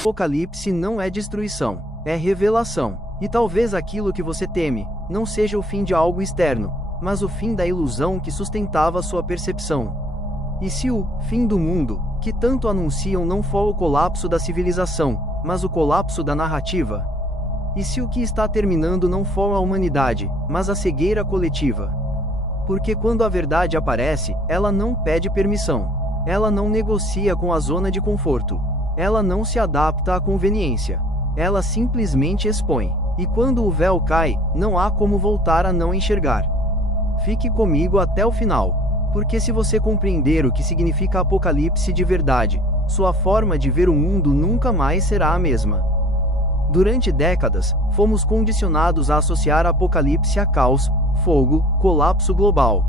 Apocalipse não é destruição, é revelação. E talvez aquilo que você teme não seja o fim de algo externo, mas o fim da ilusão que sustentava sua percepção. E se o fim do mundo, que tanto anunciam, não for o colapso da civilização, mas o colapso da narrativa? E se o que está terminando não for a humanidade, mas a cegueira coletiva? Porque quando a verdade aparece, ela não pede permissão. Ela não negocia com a zona de conforto. Ela não se adapta à conveniência. Ela simplesmente expõe. E quando o véu cai, não há como voltar a não enxergar. Fique comigo até o final. Porque se você compreender o que significa Apocalipse de verdade, sua forma de ver o mundo nunca mais será a mesma. Durante décadas, fomos condicionados a associar Apocalipse a caos, fogo, colapso global.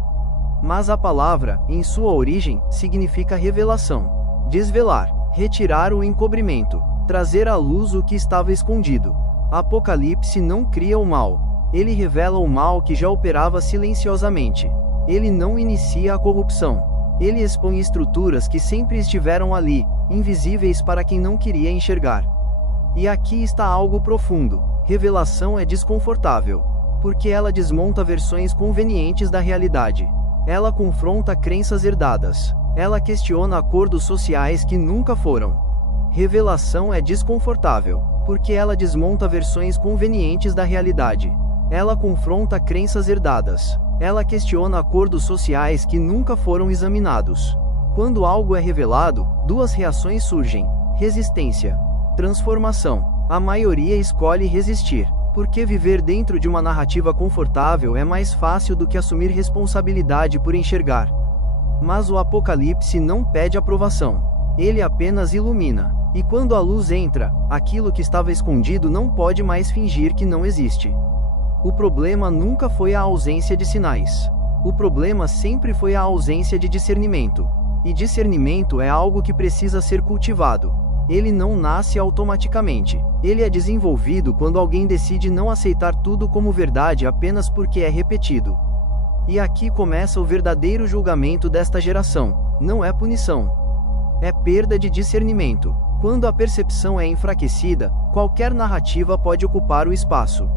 Mas a palavra, em sua origem, significa revelação. Desvelar, retirar o encobrimento, trazer à luz o que estava escondido. Apocalipse não cria o mal. Ele revela o mal que já operava silenciosamente. Ele não inicia a corrupção. Ele expõe estruturas que sempre estiveram ali, invisíveis para quem não queria enxergar. E aqui está algo profundo. Revelação é desconfortável, porque ela desmonta versões convenientes da realidade. Ela confronta crenças herdadas. Ela questiona acordos sociais que nunca foram. Revelação é desconfortável, porque ela desmonta versões convenientes da realidade. Ela confronta crenças herdadas. Ela questiona acordos sociais que nunca foram examinados. Quando algo é revelado, duas reações surgem: resistência, transformação. A maioria escolhe resistir, porque viver dentro de uma narrativa confortável é mais fácil do que assumir responsabilidade por enxergar. Mas o Apocalipse não pede aprovação. Ele apenas ilumina. E quando a luz entra, aquilo que estava escondido não pode mais fingir que não existe. O problema nunca foi a ausência de sinais. O problema sempre foi a ausência de discernimento. E discernimento é algo que precisa ser cultivado. Ele não nasce automaticamente. Ele é desenvolvido quando alguém decide não aceitar tudo como verdade apenas porque é repetido. E aqui começa o verdadeiro julgamento desta geração. Não é punição. É perda de discernimento. Quando a percepção é enfraquecida, qualquer narrativa pode ocupar o espaço.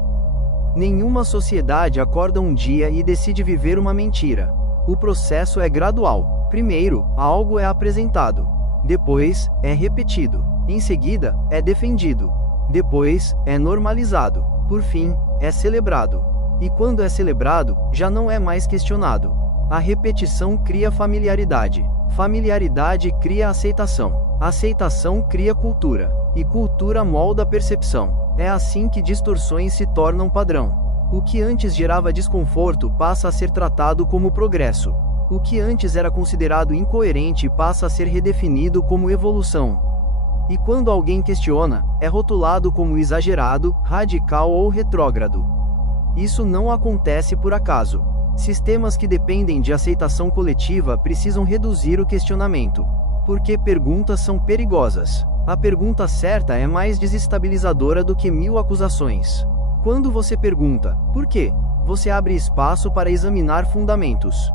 Nenhuma sociedade acorda um dia e decide viver uma mentira. O processo é gradual. Primeiro, algo é apresentado. Depois, é repetido. Em seguida, é defendido. Depois, é normalizado. Por fim, é celebrado. E quando é celebrado, já não é mais questionado. A repetição cria familiaridade. Familiaridade cria aceitação. Aceitação cria cultura. E cultura molda a percepção. É assim que distorções se tornam padrão. O que antes gerava desconforto passa a ser tratado como progresso. O que antes era considerado incoerente passa a ser redefinido como evolução. E quando alguém questiona, é rotulado como exagerado, radical ou retrógrado. Isso não acontece por acaso. Sistemas que dependem de aceitação coletiva precisam reduzir o questionamento. Porque perguntas são perigosas. A pergunta certa é mais desestabilizadora do que 1000 acusações. Quando você pergunta, por quê? Você abre espaço para examinar fundamentos.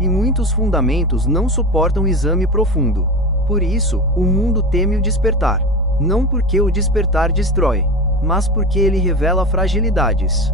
E muitos fundamentos não suportam exame profundo. Por isso, o mundo teme o despertar. Não porque o despertar destrói, mas porque ele revela fragilidades.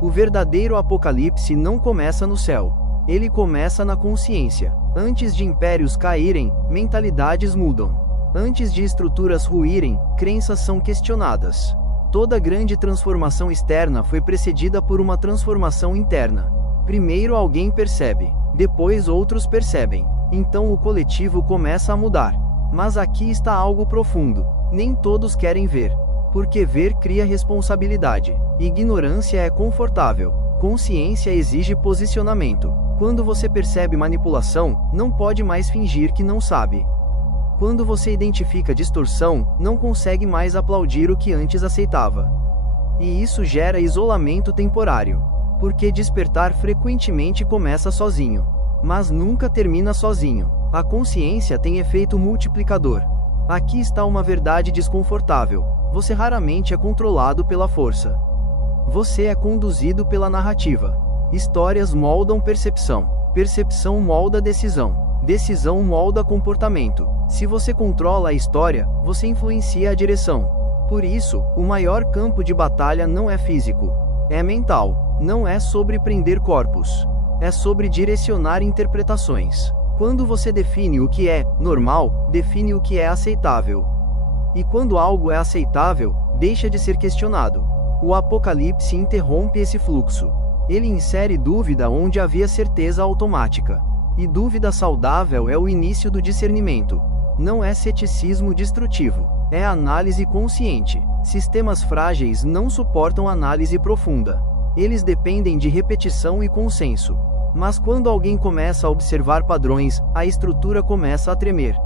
O verdadeiro apocalipse não começa no céu. Ele começa na consciência. Antes de impérios caírem, mentalidades mudam. Antes de estruturas ruírem, crenças são questionadas. Toda grande transformação externa foi precedida por uma transformação interna. Primeiro alguém percebe, depois outros percebem. Então o coletivo começa a mudar. Mas aqui está algo profundo. Nem todos querem ver. Porque ver cria responsabilidade. Ignorância é confortável. Consciência exige posicionamento. Quando você percebe manipulação, não pode mais fingir que não sabe. Quando você identifica distorção, não consegue mais aplaudir o que antes aceitava. E isso gera isolamento temporário. Porque despertar frequentemente começa sozinho. Mas nunca termina sozinho. A consciência tem efeito multiplicador. Aqui está uma verdade desconfortável. Você raramente é controlado pela força. Você é conduzido pela narrativa. Histórias moldam percepção. Percepção molda decisão. Decisão molda comportamento. Se você controla a história, você influencia a direção. Por isso, o maior campo de batalha não é físico. É mental. Não é sobre prender corpos. É sobre direcionar interpretações. Quando você define o que é normal, define o que é aceitável. E quando algo é aceitável, deixa de ser questionado. O Apocalipse interrompe esse fluxo. Ele insere dúvida onde havia certeza automática. E dúvida saudável é o início do discernimento. Não é ceticismo destrutivo. É análise consciente. Sistemas frágeis não suportam análise profunda. Eles dependem de repetição e consenso. Mas quando alguém começa a observar padrões, a estrutura começa a tremer.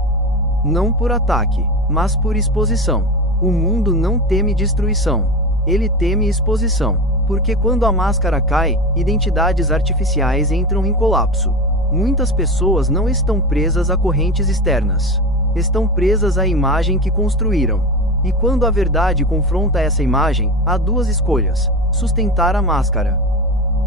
Não por ataque, mas por exposição. O mundo não teme destruição. Ele teme exposição. Porque quando a máscara cai, identidades artificiais entram em colapso. Muitas pessoas não estão presas a correntes externas. Estão presas à imagem que construíram. E quando a verdade confronta essa imagem, há duas escolhas: sustentar a máscara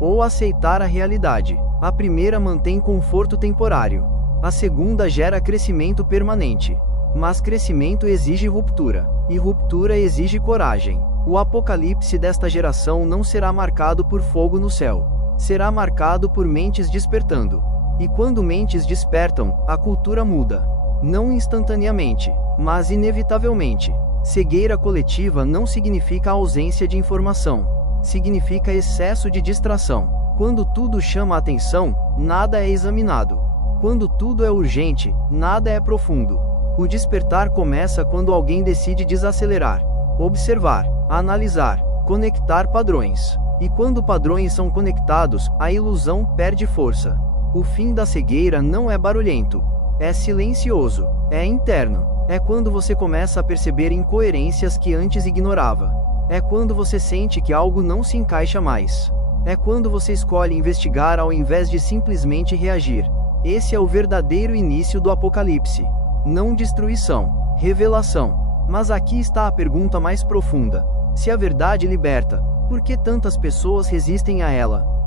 ou aceitar a realidade. A primeira mantém conforto temporário. A segunda gera crescimento permanente. Mas crescimento exige ruptura. E ruptura exige coragem. O apocalipse desta geração não será marcado por fogo no céu. Será marcado por mentes despertando. E quando mentes despertam, a cultura muda. Não instantaneamente, mas inevitavelmente. Cegueira coletiva não significa ausência de informação. Significa excesso de distração. Quando tudo chama a atenção, nada é examinado. Quando tudo é urgente, nada é profundo. O despertar começa quando alguém decide desacelerar, observar, analisar, conectar padrões. E quando padrões são conectados, a ilusão perde força. O fim da cegueira não é barulhento. É silencioso. É interno. É quando você começa a perceber incoerências que antes ignorava. É quando você sente que algo não se encaixa mais. É quando você escolhe investigar ao invés de simplesmente reagir. Esse é o verdadeiro início do apocalipse. Não destruição, revelação. Mas aqui está a pergunta mais profunda. Se a verdade liberta, por que tantas pessoas resistem a ela?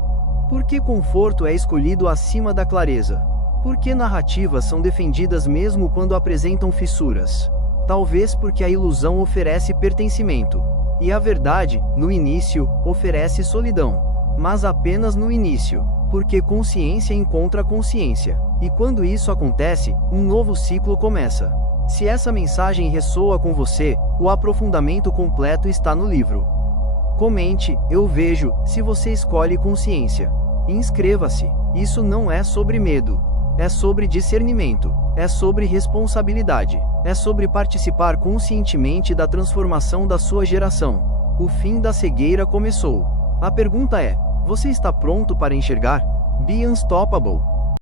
Por que conforto é escolhido acima da clareza? Por que narrativas são defendidas mesmo quando apresentam fissuras? Talvez porque a ilusão oferece pertencimento. E a verdade, no início, oferece solidão. Mas apenas no início. Porque consciência encontra consciência. E quando isso acontece, um novo ciclo começa. Se essa mensagem ressoa com você, o aprofundamento completo está no livro. Comente, eu vejo, se você escolhe consciência. Inscreva-se. Isso não é sobre medo. É sobre discernimento. É sobre responsabilidade. É sobre participar conscientemente da transformação da sua geração. O fim da cegueira começou. A pergunta é: você está pronto para enxergar? Be Unstoppable.